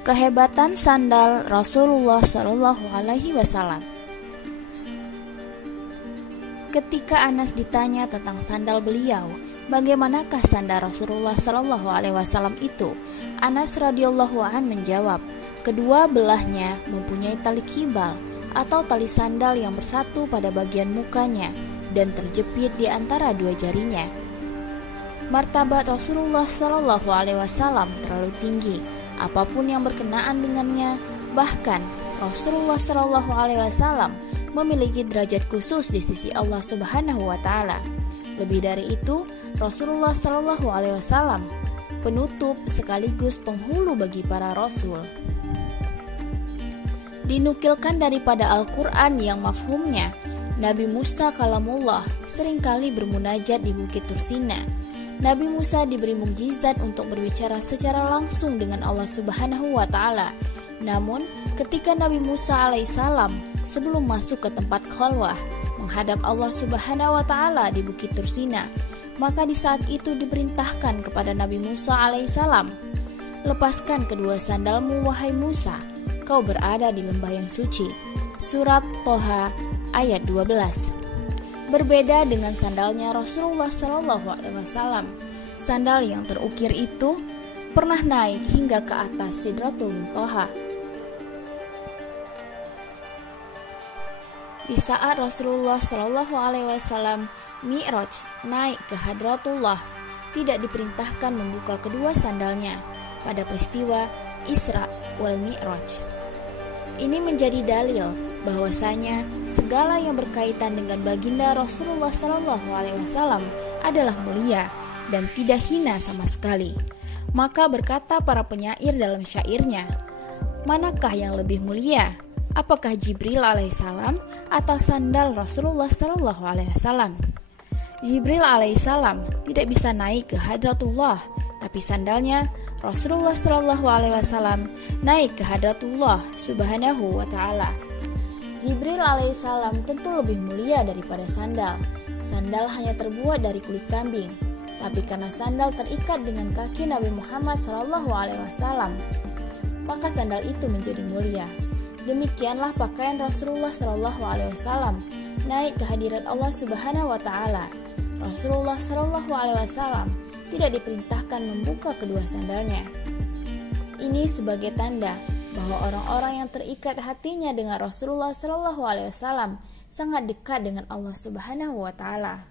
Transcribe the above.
Kehebatan sandal Rasulullah Shallallahu Alaihi Wasallam. Ketika Anas ditanya tentang sandal beliau, bagaimanakah sandal Rasulullah Shallallahu Alaihi Wasallam itu, Anas radhiyallahu an menjawab, kedua belahnya mempunyai tali kibal atau tali sandal yang bersatu pada bagian mukanya dan terjepit di antara dua jarinya. Martabat Rasulullah Shallallahu Alaihi Wasallam terlalu tinggi, apapun yang berkenaan dengannya. Bahkan Rasulullah Shallallahu Alaihi Wasallam memiliki derajat khusus di sisi Allah Subhanahu wa Ta'ala. Lebih dari itu, Rasulullah Shallallahu Alaihi Wasallam penutup sekaligus penghulu bagi para rasul. Dinukilkan daripada Al-Quran yang mafhumnya, Nabi Musa kalamullah seringkali bermunajat di Bukit Tursina. Nabi Musa diberi mukjizat untuk berbicara secara langsung dengan Allah Subhanahu wa Ta'ala. Namun, ketika Nabi Musa alaihissalam sebelum masuk ke tempat khalwah menghadap Allah Subhanahu wa Ta'ala di Bukit Tursina, maka di saat itu diperintahkan kepada Nabi Musa alaihissalam, "Lepaskan kedua sandalmu wahai Musa, kau berada di lembah yang suci." Surat Toha ayat 12. Berbeda dengan sandalnya Rasulullah Shallallahu Alaihi Wasallam, sandal yang terukir itu pernah naik hingga ke atas Sidratul Muntaha. Di saat Rasulullah Shallallahu Alaihi Wasallam Mi'raj naik ke Hadratullah, tidak diperintahkan membuka kedua sandalnya pada peristiwa Isra wal Mi'raj. Ini menjadi dalil bahwasanya segala yang berkaitan dengan baginda Rasulullah Shallallahu Alaihi Wasallam adalah mulia dan tidak hina sama sekali. Maka berkata para penyair dalam syairnya, manakah yang lebih mulia? Apakah Jibril alaihissalam atau sandal Rasulullah Shallallahu Alaihi Wasallam? Jibril alaihissalam tidak bisa naik ke Hadratullah, tapi sandalnya Rasulullah Shallallahu Alaihi Wasallam naik ke Hadratullah Subhanahu wa Ta'ala. Jibril alaihissalam tentu lebih mulia daripada sandal. Sandal hanya terbuat dari kulit kambing, tapi karena sandal terikat dengan kaki Nabi Muhammad Shallallahu Alaihi Wasallam, maka sandal itu menjadi mulia. Demikianlah pakaian Rasulullah Shallallahu Alaihi Wasallam naik ke hadirat Allah Subhanahu wa Ta'ala. Rasulullah Shallallahu Alaihi Wasallam tidak diperintahkan membuka kedua sandalnya. Ini sebagai tanda bahwa orang-orang yang terikat hatinya dengan Rasulullah Shallallahu Alaihi Wasallam sangat dekat dengan Allah Subhanahu wa Ta'ala.